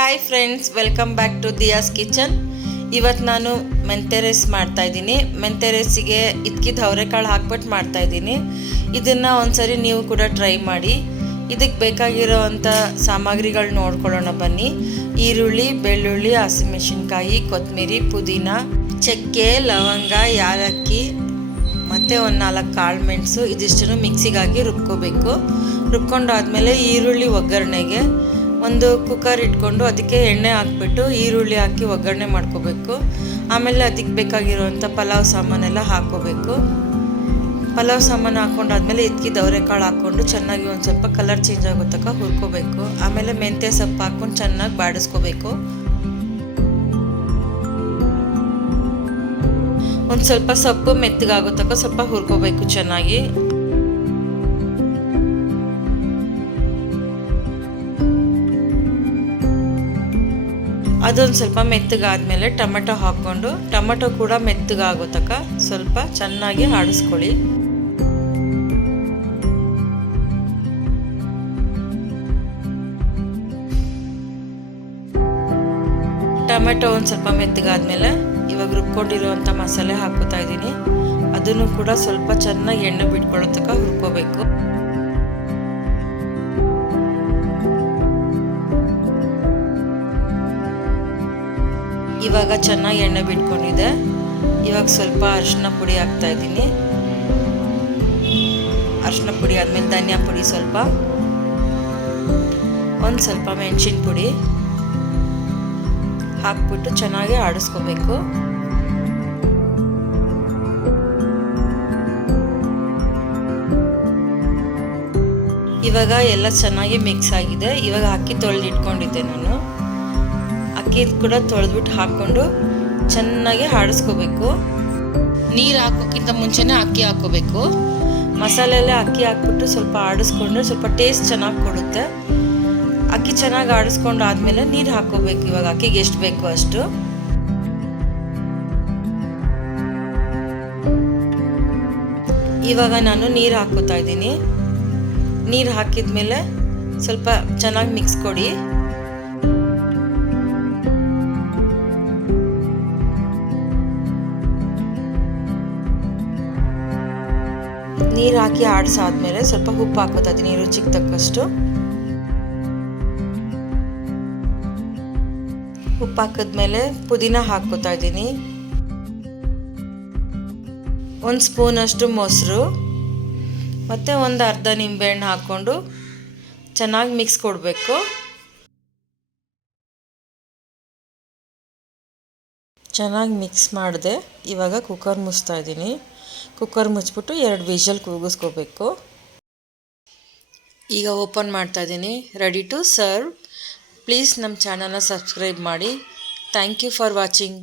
Hi friends welcome back to Diya's kitchen ಇವತ್ತು ನಾನು ಮೆಂತೆ ರೈಸ್ ಮಾಡ್ತಾ ಇದ್ದೀನಿ. ಮೆಂತೆ ರೈಸಿಗೆ ಇದ್ಕಿದ್ದು ಅವರೆಕಾಳು ಹಾಕ್ಬಿಟ್ಟು ಮಾಡ್ತಾ ಇದ್ದೀನಿ. ಇದನ್ನು ಒಂದ್ಸರಿ ನೀವು ಕೂಡ ಟ್ರೈ ಮಾಡಿ. ಇದಕ್ಕೆ ಬೇಕಾಗಿರೋ ಅಂಥ ಸಾಮಗ್ರಿಗಳು ನೋಡ್ಕೊಳ್ಳೋಣ ಬನ್ನಿ. ಈರುಳ್ಳಿ, ಬೆಳ್ಳುಳ್ಳಿ, ಹಸಿಮೆಣಸಿನ್ಕಾಯಿ ಕೊತ್ತಂಬರಿ ಪುದೀನ, ಚಕ್ಕೆ, ಲವಂಗ, ಯಾಲಕ್ಕಿ ಮತ್ತು ಒಂದು ನಾಲ್ಕು ಕಾಳು ಮೆಣಸು ಇದಿಷ್ಟನ್ನು ಮಿಕ್ಸಿಗಾಗಿ ರುಬ್ಕೋಬೇಕು. ರುಬ್ಕೊಂಡಾದ್ಮೇಲೆ ಈರುಳ್ಳಿ ಒಗ್ಗರಣೆಗೆ ಒಂದು ಕುಕ್ಕರ್ ಇಟ್ಕೊಂಡು ಅದಕ್ಕೆ ಎಣ್ಣೆ ಹಾಕ್ಬಿಟ್ಟು ಈರುಳ್ಳಿ ಹಾಕಿ ಒಗ್ಗರಣೆ ಮಾಡ್ಕೋಬೇಕು. ಆಮೇಲೆ ಅದಕ್ಕೆ ಬೇಕಾಗಿರುವಂಥ ಪಲಾವ್ ಸಾಮಾನೆಲ್ಲ ಹಾಕ್ಕೋಬೇಕು ಪಲಾವ್ ಸಾಮಾನು ಹಾಕ್ಕೊಂಡಾದ್ಮೇಲೆ ಇದಕ್ಕೆ ದವರೆಕಾಳು ಹಾಕ್ಕೊಂಡು ಚೆನ್ನಾಗಿ ಒಂದು ಸ್ವಲ್ಪ ಕಲರ್ ಚೇಂಜ್ ಆಗೋ ತನಕ ಹುರ್ಕೋಬೇಕು. ಆಮೇಲೆ ಮೆಂತ್ಯ ಸೊಪ್ಪು ಹಾಕ್ಕೊಂಡು ಚೆನ್ನಾಗಿ ಬಾಡಿಸ್ಕೋಬೇಕು. ಒಂದು ಸ್ವಲ್ಪ ಸೊಪ್ಪು ಮೆತ್ತಗಾಗೋ ತನಕ ಸ್ವಲ್ಪ ಹುರ್ಕೋಬೇಕು ಚೆನ್ನಾಗಿ. ಅದೊಂದು ಸ್ವಲ್ಪ ಮೆತ್ತಗಾದ್ಮೇಲೆ ಟೊಮೆಟೊ ಹಾಕ್ಕೊಂಡು, ಟೊಮೆಟೊ ಕೂಡ ಮೆತ್ತಗಾಗೋ ತನಕ ಸ್ವಲ್ಪ ಚೆನ್ನಾಗಿ ಆಡಿಸ್ಕೊಳ್ಳಿ. ಟೊಮೆಟೊ ಒಂದು ಸ್ವಲ್ಪ ಮೆತ್ತಗಾದ್ಮೇಲೆ ಇವಾಗ ರುಬ್ಕೊಂಡಿರುವಂಥ ಮಸಾಲೆ ಹಾಕೋತಾ ಇದ್ದೀನಿ. ಅದನ್ನು ಕೂಡ ಸ್ವಲ್ಪ ಚೆನ್ನಾಗಿ ಎಣ್ಣೆ ಬಿಟ್ಕೊಳ್ಳೋ ತನಕ ಹುರ್ಕೋಬೇಕು. ಇವಾಗ ಚೆನ್ನಾಗಿ ಎಣ್ಣೆ ಬಿಟ್ಕೊಂಡಿದೆ. ಇವಾಗ ಸ್ವಲ್ಪ ಅರಿಶಿನ ಪುಡಿ ಹಾಕ್ತಾ ಇದ್ದೀನಿ. ಅರಿಶಿನ ಪುಡಿ ಆದಮೇಲೆ ಧನಿಯಾ ಪುಡಿ ಸ್ವಲ್ಪ. ಒಂದು ಸ್ವಲ್ಪ ಮೆಣಸಿನ ಪುಡಿ. ಹಾಕ್ಬಿಟ್ಟು ಚೆನ್ನಾಗಿ ಆಡಿಸ್ಕೋಬೇಕು. ಇವಾಗ ಎಲ್ಲ ಚೆನ್ನಾಗಿ ಮಿಕ್ಸ್ ಆಗಿದೆ. ಇವಾಗ ಅಕ್ಕಿ ತೊಳೆದಿಟ್ಕೊಂಡಿದ್ದೆ ನಾನು. ಅಕ್ಕಿ ಕೂಡ ತೊಳೆದ್ಬಿಟ್ಟು ಹಾಕ್ಕೊಂಡು ಚೆನ್ನಾಗಿ ಆಡಿಸ್ಕೋಬೇಕು ನೀರು ಹಾಕೋಕ್ಕಿಂತ ಮುಂಚೆನೇ ಅಕ್ಕಿ ಹಾಕ್ಕೋಬೇಕು ಮಸಾಲೆಲ್ಲ ಅಕ್ಕಿ ಹಾಕ್ಬಿಟ್ಟು ಸ್ವಲ್ಪ ಆಡಿಸ್ಕೊಂಡ್ರೆ ಸ್ವಲ್ಪ ಟೇಸ್ಟ್ ಚೆನ್ನಾಗಿ ಕೊಡುತ್ತೆ. ಅಕ್ಕಿ ಚೆನ್ನಾಗಿ ಆಡಿಸ್ಕೊಂಡು ಆದಮೇಲೆ ನೀರು ಹಾಕ್ಕೋಬೇಕು ಇವಾಗ ಅಕ್ಕಿಗೆ ಎಷ್ಟು ಬೇಕು ಅಷ್ಟು. ಇವಾಗ ನಾನು ನೀರು ಹಾಕೋತಾ ಇದ್ದೀನಿ. ನೀರು ಹಾಕಿದ್ಮೇಲೆ ಸ್ವಲ್ಪ ಚೆನ್ನಾಗಿ ಮಿಕ್ಸ್ ಕೊಡಿ. ನೀರು ಹಾಕಿ ಆಡಿಸಾದ್ಮೇಲೆ ಸ್ವಲ್ಪ ಉಪ್ಪು ಹಾಕೋತಾ ಇದ್ದೀನಿ ರುಚಿಗೆ ತಕ್ಕಷ್ಟು ಉಪ್ಪು ಹಾಕಿದ್ಮೇಲೆ ಪುದೀನ ಹಾಕೋತಾ ಇದ್ದೀನಿ. ಒಂದು ಸ್ಪೂನಷ್ಟು ಮೊಸರು, ಮತ್ತು ಒಂದು ಅರ್ಧ ನಿಂಬೆಹಣ್ಣು ಹಾಕ್ಕೊಂಡು ಚೆನ್ನಾಗಿ ಮಿಕ್ಸ್ ಕೊಡಬೇಕು. ಚೆನ್ನಾಗಿ ಮಿಕ್ಸ್ ಮಾಡಿದೆ. ಇವಾಗ ಕುಕ್ಕರ್ ಮುಚ್ತಾ ಇದ್ದೀನಿ. ಕುಕ್ಕರ್ ಮುಚ್ಚಿಬಿಟ್ಟು ಎರಡು ವಿಷಲ್ ಕೂಗಿಸ್ಕೋಬೇಕು. ಈಗ ಓಪನ್ ಮಾಡ್ತಾ ಇದ್ದೀನಿ. ರೆಡಿ ಟು ಸರ್ವ್ ಪ್ಲೀಸ್ ನಮ್ಮ ಚಾನಲ್ನ ಸಬ್ಸ್ಕ್ರೈಬ್ ಮಾಡಿ. Thank you for watching